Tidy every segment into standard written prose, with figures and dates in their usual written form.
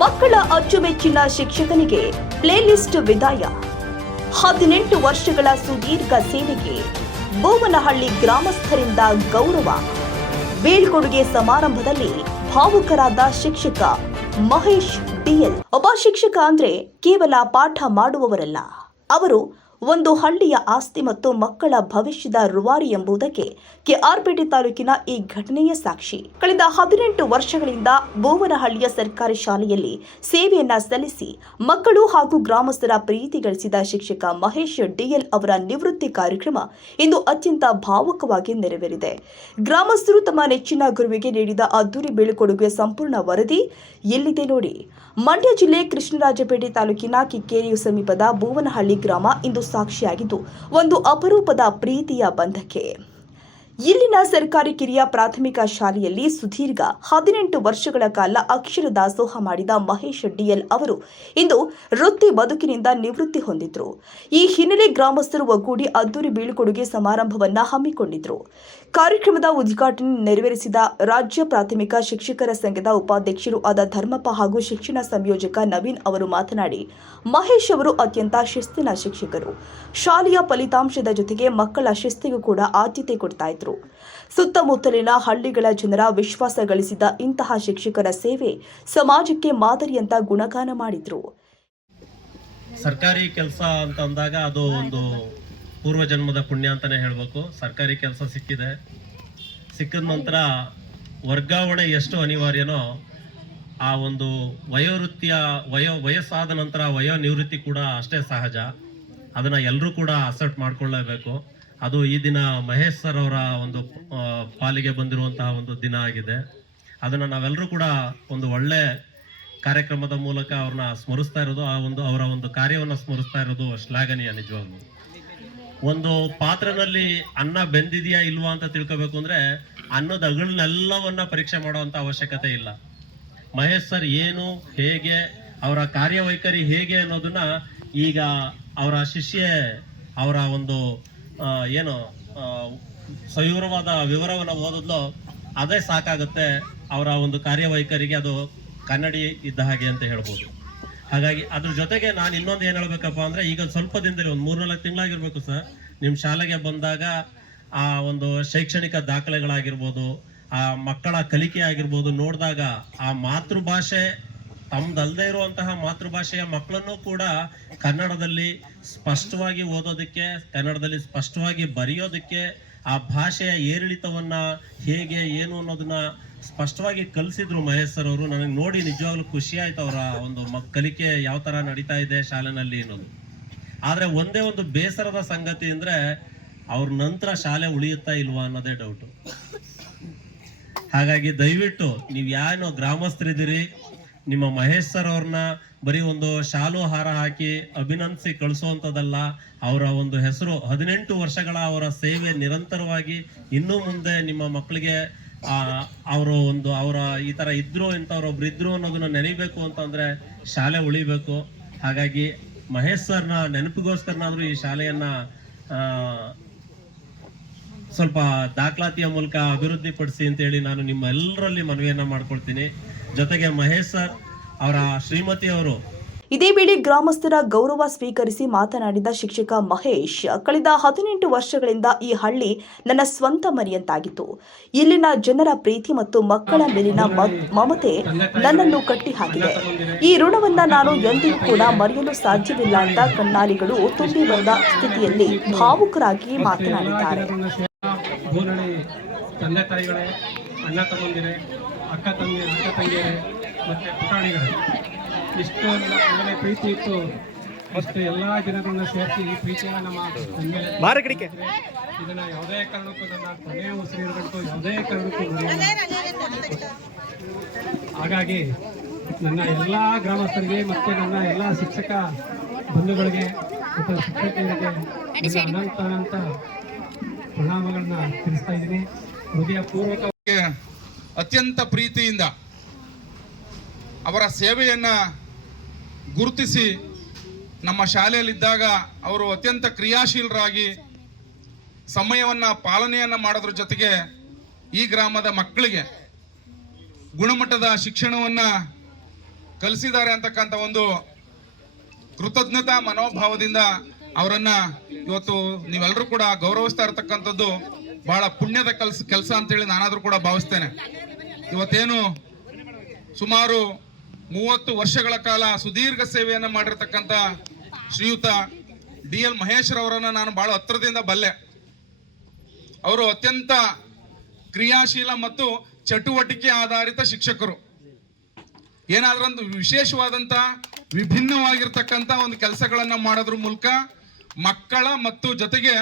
ಮಕ್ಕಳ ಅಚ್ಚುಮೆಚ್ಚಿನ ಶಿಕ್ಷಕನಿಗೆ ಪ್ಲೇಲಿಸ್ಟ್ ವಿದಾಯ. 18 ವರ್ಷಗಳ ಸುದೀರ್ಘ ಸೇವೆಗೆ ಬೋವನಹಳ್ಳಿ ಗ್ರಾಮಸ್ಥರಿಂದ ಗೌರವ. ಬೀಳ್ಕೊಡುಗೆ ಸಮಾರಂಭದಲ್ಲಿ ಭಾವುಕರಾದ ಶಿಕ್ಷಕ ಮಹೇಶ್ ಡಿಎಲ್. ಒಬ್ಬ ಶಿಕ್ಷಕ ಅಂದ್ರೆ ಕೇವಲ ಪಾಠ ಮಾಡುವವರಲ್ಲ, ಅವರು ಒಂದು ಹಳ್ಳಿಯ ಆಸ್ತಿ ಮತ್ತು ಮಕ್ಕಳ ಭವಿಷ್ಯದ ರೂವಾರಿ ಎಂಬುದಕ್ಕೆ ಕೆಆರ್ಪೇಟೆ ತಾಲೂಕಿನ ಈ ಘಟನೆಯ ಸಾಕ್ಷಿ. ಕಳೆದ 18 ವರ್ಷಗಳಿಂದ ಬೋವನಹಳ್ಳಿಯ ಸರ್ಕಾರಿ ಶಾಲೆಯಲ್ಲಿ ಸೇವೆಯನ್ನ ಸಲ್ಲಿಸಿ ಮಕ್ಕಳು ಹಾಗೂ ಗ್ರಾಮಸ್ಥರ ಪ್ರೀತಿ ಗಳಿಸಿದ ಶಿಕ್ಷಕ ಮಹೇಶ್ ಡಿಎಲ್ ಅವರ ನಿವೃತ್ತಿ ಕಾರ್ಯಕ್ರಮ ಇಂದು ಅತ್ಯಂತ ಭಾವುಕವಾಗಿ ನೆರವೇರಿದೆ. ಗ್ರಾಮಸ್ಥರು ತಮ್ಮ ನೆಚ್ಚಿನ ಗುರುವಿಗೆ ನೀಡಿದ ಅದ್ದೂರಿ ಬೀಳ್ಕೊಡುಗೆ ಸಂಪೂರ್ಣ ವರದಿ ಎಲ್ಲಿದೆ ನೋಡಿ. ಮಂಡ್ಯ ಜಿಲ್ಲೆ ಕೃಷ್ಣರಾಜಪೇಟೆ ತಾಲೂಕಿನ ಕಿಕ್ಕೇರಿ ಸಮೀಪದ ಬೋವನಹಳ್ಳಿ ಗ್ರಾಮ ಇಂದು ಸಾಕ್ಷಿಯಾಗಿದ್ದು ಒಂದು ಅಪರೂಪದ ಪ್ರೀತಿಯ ಬಂಧಕ್ಕೆ. ಇಲ್ಲಿನ ಸರ್ಕಾರಿ ಕಿರಿಯ ಪ್ರಾಥಮಿಕ ಶಾಲೆಯಲ್ಲಿ ಸುದೀರ್ಘ 18 ವರ್ಷಗಳ ಕಾಲ ಅಕ್ಷರ ದಾಸೋಹ ಮಾಡಿದ ಮಹೇಶ್ ಡಿಎಲ್ ಅವರು ಇಂದು ವೃತ್ತಿ ಬದುಕಿನಿಂದ ನಿವೃತ್ತಿ ಹೊಂದಿದ್ರು. ಈ ಹಿನ್ನೆಲೆ ಗ್ರಾಮಸ್ಥರು ಒಗ್ಗೂಡಿ ಅದ್ದೂರಿ ಬೀಳ್ಕೊಡುಗೆ ಸಮಾರಂಭವನ್ನ ಹಮ್ಮಿಕೊಂಡಿದ್ರು. ಕಾರ್ಯಕ್ರಮದ ಉದ್ಘಾಟನೆ ನೆರವೇರಿಸಿದ ರಾಜ್ಯ ಪ್ರಾಥಮಿಕ ಶಿಕ್ಷಕರ ಸಂಘದ ಉಪಾಧ್ಯಕ್ಷರು ಆದ ಧರ್ಮಪ್ಪ ಹಾಗೂ ಶಿಕ್ಷಣ ಸಂಯೋಜಕ ನವೀನ್ ಅವರು ಮಾತನಾಡಿ, ಮಹೇಶ್ ಅವರು ಅತ್ಯಂತ ಶಿಸ್ತಿನ ಶಿಕ್ಷಕರು. ಶಾಲೆಯ ಫಲಿತಾಂಶದ ಜೊತೆಗೆ ಮಕ್ಕಳ ಶಿಸ್ತಿಗೂ ಕೂಡ ಆದ್ಯತೆ ಕೊಡ್ತಾ ಇದ್ರು. ಸುತ್ತಮುತ್ತಲಿನ ಹಳ್ಳಿಗಳ ಜನರ ವಿಶ್ವಾಸ ಗಳಿಸಿದ ಇಂತಹ ಶಿಕ್ಷಕರ ಸೇವೆ ಸಮಾಜಕ್ಕೆ ಮಾದರಿಯಂತ ಗುಣಗಾನ ಮಾಡಿದ್ರು. ಸರ್ಕಾರಿ ಕೆಲಸ ಅಂತ ಅಂದಾಗ ಅದು ಒಂದು ಪೂರ್ವ ಜನ್ಮದ ಪುಣ್ಯ ಅಂತಾನೆ ಹೇಳ್ಬೇಕು. ಸರ್ಕಾರಿ ಕೆಲಸ ಸಿಕ್ಕಿದ ನಂತರ ವರ್ಗಾವಣೆ ಎಷ್ಟು ಅನಿವಾರ್ಯನೋ ಆ ಒಂದು ವಯಸ್ಸಾದ ನಂತರ ನಿವೃತ್ತಿ ಕೂಡ ಅಷ್ಟೇ ಸಹಜ. ಅದನ್ನ ಎಲ್ಲರೂ ಕೂಡ ಅಕ್ಸೆಪ್ಟ್ ಮಾಡ್ಕೊಳ್ಳೇಬೇಕು. ಅದು ಈ ದಿನ ಮಹೇಶ್ ಸರ್ ಅವರ ಒಂದು ಪಾಲಿಗೆ ಬಂದಿರುವಂತಹ ಒಂದು ದಿನ ಆಗಿದೆ. ಅದನ್ನ ನಾವೆಲ್ಲರೂ ಕೂಡ ಒಂದು ಒಳ್ಳೆ ಕಾರ್ಯಕ್ರಮದ ಮೂಲಕ ಅವ್ರನ್ನ ಸ್ಮರಿಸ್ತಾ ಇರೋದು, ಅವರ ಒಂದು ಕಾರ್ಯವನ್ನು ಸ್ಮರಿಸ್ತಾ ಇರೋದು ಶ್ಲಾಘನೀಯ. ನಿಜವಾಗ್ಲು ಒಂದು ಪಾತ್ರದಲ್ಲಿ ಅನ್ನ ಬೆಂದಿದೆಯಾ ಇಲ್ವಾ ಅಂತ ತಿಳ್ಕೋಬೇಕು ಅಂದ್ರೆ ಅನ್ನದ ಅಗಳನ್ನೆಲ್ಲವನ್ನ ಪರೀಕ್ಷೆ ಮಾಡುವಂತ ಅವಶ್ಯಕತೆ ಇಲ್ಲ. ಮಹೇಶ್ ಸರ್ ಏನು, ಹೇಗೆ, ಅವರ ಕಾರ್ಯವೈಖರಿ ಹೇಗೆ ಅನ್ನೋದನ್ನ ಈಗ ಅವರ ಶಿಷ್ಯ ಅವರ ಒಂದು ಏನು ಸವಿವರವಾದ ವಿವರವನ್ನು ಓದಿದ್ಲು ಅದೇ ಸಾಕಾಗುತ್ತೆ. ಅವರ ಒಂದು ಕಾರ್ಯವೈಖರಿಗೆ ಅದು ಕನ್ನಡಿ ಇದ್ದ ಹಾಗೆ ಅಂತ ಹೇಳ್ಬೋದು. ಹಾಗಾಗಿ ಅದ್ರ ಜೊತೆಗೆ ನಾನು ಇನ್ನೊಂದು ಏನ್ ಹೇಳ್ಬೇಕಪ್ಪ ಅಂದ್ರೆ, ಈಗ ಸ್ವಲ್ಪ ದಿನದಲ್ಲಿ ಒಂದು 3-4 ತಿಂಗಳಾಗಿರ್ಬೇಕು ಸರ್, ನಿಮ್ ಶಾಲೆಗೆ ಬಂದಾಗ ಆ ಒಂದು ಶೈಕ್ಷಣಿಕ ದಾಖಲೆಗಳಾಗಿರ್ಬೋದು, ಆ ಮಕ್ಕಳ ಕಲಿಕೆ ಆಗಿರ್ಬೋದು ನೋಡಿದಾಗ ಆ ಮಾತೃಭಾಷೆ ತಮ್ದಲ್ದೇ ಇರುವಂತಹ ಮಾತೃಭಾಷೆಯ ಮಕ್ಕಳನ್ನು ಕೂಡ ಕನ್ನಡದಲ್ಲಿ ಸ್ಪಷ್ಟವಾಗಿ ಓದೋದಕ್ಕೆ, ಕನ್ನಡದಲ್ಲಿ ಸ್ಪಷ್ಟವಾಗಿ ಬರೆಯೋದಕ್ಕೆ, ಆ ಭಾಷೆಯ ಏರಿಳಿತವನ್ನ ಹೇಗೆ ಏನು ಅನ್ನೋದನ್ನ ಸ್ಪಷ್ಟವಾಗಿ ಕಲಿಸಿದ್ರು ಮಹೇಶ್ ಸರ್ ಅವರು. ನನಗೆ ನೋಡಿ ನಿಜವಾಗ್ಲೂ ಖುಷಿ ಆಯ್ತು ಅವರ ಒಂದು ಕಲಿಕೆ ಯಾವ ತರ ನಡೀತಾ ಇದೆ ಶಾಲೆನಲ್ಲಿ ಅನ್ನೋದು. ಆದ್ರೆ ಒಂದೇ ಒಂದು ಬೇಸರದ ಸಂಗತಿ ಅಂದ್ರೆ ಅವ್ರ ನಂತರ ಶಾಲೆ ಉಳಿಯುತ್ತಾ ಇಲ್ವಾ ಅನ್ನೋದೇ ಡೌಟ್. ಹಾಗಾಗಿ ದಯವಿಟ್ಟು ನೀವ್ ಯಾರೋ ಗ್ರಾಮಸ್ಥರಿದ್ದೀರಿ, ನಿಮ್ಮ ಮಹೇಶ್ ಸರ್ ಅವ್ರನ್ನ ಬರೀ ಒಂದು ಶಾಲು ಹಾರ ಹಾಕಿ ಅಭಿನಂದಿಸಿ ಕಳಿಸುವಂಥದ್ದಲ್ಲ. ಅವರ ಒಂದು ಹೆಸರು 18 ವರ್ಷಗಳ ಅವರ ಸೇವೆ ನಿರಂತರವಾಗಿ ಇನ್ನೂ ಮುಂದೆ ನಿಮ್ಮ ಮಕ್ಕಳಿಗೆ ಅವರ ಈ ತರ ಇದ್ರು ಇಂಥವ್ರೊಬ್ರು ಇದ್ರು ಅನ್ನೋದನ್ನ ನೆನೀಬೇಕು ಅಂತಂದ್ರೆ ಶಾಲೆ ಉಳಿಬೇಕು. ಹಾಗಾಗಿ ಮಹೇಶ್ ಸರ್ನ ನೆನಪಿಗೋಸ್ಕರನಾದ್ರೂ ಈ ಶಾಲೆಯನ್ನ ಸ್ವಲ್ಪ ದಾಖಲಾತಿಯ ಮೂಲಕ ಅಭಿವೃದ್ಧಿ ಪಡಿಸಿ ಅಂತ ಹೇಳಿ ನಾನು ನಿಮ್ಮ ಎಲ್ಲರಲ್ಲಿ ಮನವಿಯನ್ನ ಮಾಡ್ಕೊಳ್ತೀನಿ. ಜೊತೆಗೆ ಮಹೇಶ್ ಸರ್ ಅವರ ಶ್ರೀಮತಿ ಅವರು ಇದೇ ವೇಳೆ ಗ್ರಾಮಸ್ಥರ ಗೌರವ ಸ್ವೀಕರಿಸಿ ಮಾತನಾಡಿದ ಶಿಕ್ಷಕ ಮಹೇಶ್, ಕಳೆದ 18 ವರ್ಷಗಳಿಂದ ಈ ಹಳ್ಳಿ ನನ್ನ ಸ್ವಂತ ಮನೆಯಂತಾಗಿತ್ತು. ಇಲ್ಲಿನ ಜನರ ಪ್ರೀತಿ ಮತ್ತು ಮಕ್ಕಳ ಮೇಲಿನ ಮಮತೆ ನನ್ನನ್ನು ಕಟ್ಟಿ ಹಾಕಿದೆ. ಈ ಋಣವನ್ನ ನಾನು ಎಂದಿಗೂ ಕೂಡ ಮರೆಯಲು ಸಾಧ್ಯವಿಲ್ಲ ಅಂತ ಕಣ್ಣಾಲಿಗಳು ತುಂಬಿ ಬಂದ ಸ್ಥಿತಿಯಲ್ಲಿ ಭಾವುಕರಾಗಿ ಮಾತನಾಡಿದ್ದಾರೆ. ತಂದೆ ತಾಯಿಗಳೇ, ಅಣ್ಣ ತಮ್ಮಂದಿರೇ, ಅಕ್ಕ ತಂಗಿಯರೇ ಮತ್ತೆ ಪುಟಾಣಿಗಳೇ, ಇಷ್ಟು ನಮಗೆ ಪ್ರೀತಿ ಇತ್ತು. ಇಷ್ಟು ಎಲ್ಲಾ ಜನರನ್ನ ಸೇರಿಸಿ ಈ ಪ್ರೀತಿಯನ್ನು ನಮ್ಮ ಇದನ್ನ ಯಾವುದೇ ಕಾರಣಕ್ಕೂ ನನ್ನ ಕೊನೆಯ ಉಸಿರಿರಬೇಕು, ಯಾವುದೇ ಕಾರಣಕ್ಕೂ ಹಾಗಾಗಿ ನನ್ನ ಎಲ್ಲಾ ಗ್ರಾಮಸ್ಥರಿಗೆ ಮತ್ತೆ ನನ್ನ ಎಲ್ಲಾ ಶಿಕ್ಷಕ ಬಂಧುಗಳಿಗೆ ಮತ್ತು ಶಿಕ್ಷಕಿಯರಿಗೆ ಅನಂತ ಪ್ರಣಾಮಗಳನ್ನ ತಿಳಿಸ್ತಾ ಇದ್ದೀನಿ. ಹೃದಯಪೂರ್ವಕ ಅತ್ಯಂತ ಪ್ರೀತಿಯಿಂದ ಅವರ ಸೇವೆಯನ್ನ ಗುರುತಿಸಿ ನಮ್ಮ ಶಾಲೆಯಲ್ಲಿದ್ದಾಗ ಅವರು ಅತ್ಯಂತ ಕ್ರಿಯಾಶೀಲರಾಗಿ ಸಮಯವನ್ನ ಪಾಲನೆಯನ್ನ ಮಾಡೋದ್ರ ಜೊತೆಗೆ ಈ ಗ್ರಾಮದ ಮಕ್ಕಳಿಗೆ ಗುಣಮಟ್ಟದ ಶಿಕ್ಷಣವನ್ನ ಕಲಿಸಿದ್ದಾರೆ ಅಂತಕ್ಕಂಥ ಒಂದು ಕೃತಜ್ಞತಾ ಮನೋಭಾವದಿಂದ ಅವರನ್ನ ಇವತ್ತು ನೀವೆಲ್ಲರೂ ಕೂಡ ಗೌರವಿಸ್ತಾ ಇರತಕ್ಕಂಥದ್ದು ಬಹಳ ಪುಣ್ಯದ ಕೆಲಸ ಅಂತೇಳಿ ನಾನಾದ್ರೂ ಕೂಡ ಭಾವಿಸ್ತೇನೆ. ಇವತ್ತೇನು ಸುಮಾರು 30 ವರ್ಷಗಳ ಕಾಲ ಸುದೀರ್ಘ ಸೇವೆಯನ್ನು ಮಾಡಿರ್ತಕ್ಕಂಥ ಶ್ರೀಯುತ DL ಮಹೇಶ್ ರವರನ್ನ ನಾನು ಬಹಳ ಹತ್ತಿರದಿಂದ ಬಲ್ಲೆ. ಅವರು ಅತ್ಯಂತ ಕ್ರಿಯಾಶೀಲ ಮತ್ತು ಚಟುವಟಿಕೆ ಆಧಾರಿತ ಶಿಕ್ಷಕರು. ಏನಾದ್ರೊಂದು ವಿಶೇಷವಾದಂತ ವಿಭಿನ್ನವಾಗಿರ್ತಕ್ಕಂಥ ಒಂದು ಕೆಲಸಗಳನ್ನ ಮಾಡೋದ್ರ ಮೂಲಕ ಮಕ್ಕಳ ಮತ್ತು ಜೊತೆಗೆ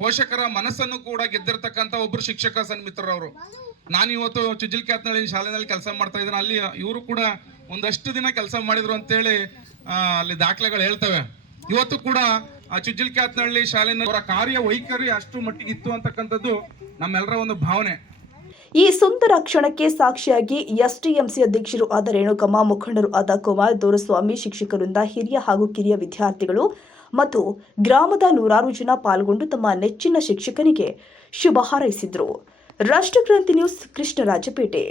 ಪೋಷಕರ ಮನಸ್ಸನ್ನು ಕೂಡ ಗೆದ್ದಿರ್ತಕ್ಕಂಥ ಒಬ್ರು ಶಿಕ್ಷಕ ಸನ್ಮಿತ್ರರವರು. ನಾನು ಇವತ್ತು ಚುಜಿಲ್ಕ್ಯಾತ್ನಳ್ಳಿ ಶಾಲೆಯಲ್ಲಿ ಕೆಲಸ ಮಾಡ್ತಾ ಇದ್ದೀನಿ. ಅಲ್ಲಿ ಇವರು ಕೂಡ ಒಂದಷ್ಟು ದಿನ ಕೆಲಸ ಮಾಡಿದ್ರು ಅಂತೇಳಿ ಅಲ್ಲಿ ದಾಖಲೆಗಳು ಹೇಳ್ತವೆ. ಇವತ್ತು ಕೂಡ ಆ ಚುಜಿಲ್ಕ್ಯಾತ್ನಳ್ಳಿ ಶಾಲೆನ ಅವರ ಕಾರ್ಯ ವೈಖರಿ ಅಷ್ಟು ಮಟ್ಟಿಗೆ ಇತ್ತು ಅಂತಕ್ಕಂಥದ್ದು ನಮ್ಮೆಲ್ಲರ ಒಂದು ಭಾವನೆ. ಈ ಸುಂದರ ಕ್ಷಣಕ್ಕೆ ಸಾಕ್ಷಿಯಾಗಿ ಎಸ್ಟಿಎಂಸಿ ಅಧ್ಯಕ್ಷರು ಆದ ರೇಣುಕಮ್ಮ, ಮುಖಂಡರು ಆದ ಕುಮಾರ್ ದೊರೆಸ್ವಾಮಿ, ಶಿಕ್ಷಕರಿಂದ ಹಿರಿಯ ಹಾಗೂ ಕಿರಿಯ ವಿದ್ಯಾರ್ಥಿಗಳು ಮತ್ತು ಗ್ರಾಮದ ನೂರಾರು ಜನ ಪಾಲ್ಗೊಂಡು ತಮ್ಮ ನೆಚ್ಚಿನ ಶಿಕ್ಷಕನಿಗೆ ಶುಭ ಹಾರೈಸಿದರು. ರಾಷ್ಟ್ರಕ್ರಾಂತಿ ನ್ಯೂಸ್, ಕೃಷ್ಣರಾಜಪೇಟೆ.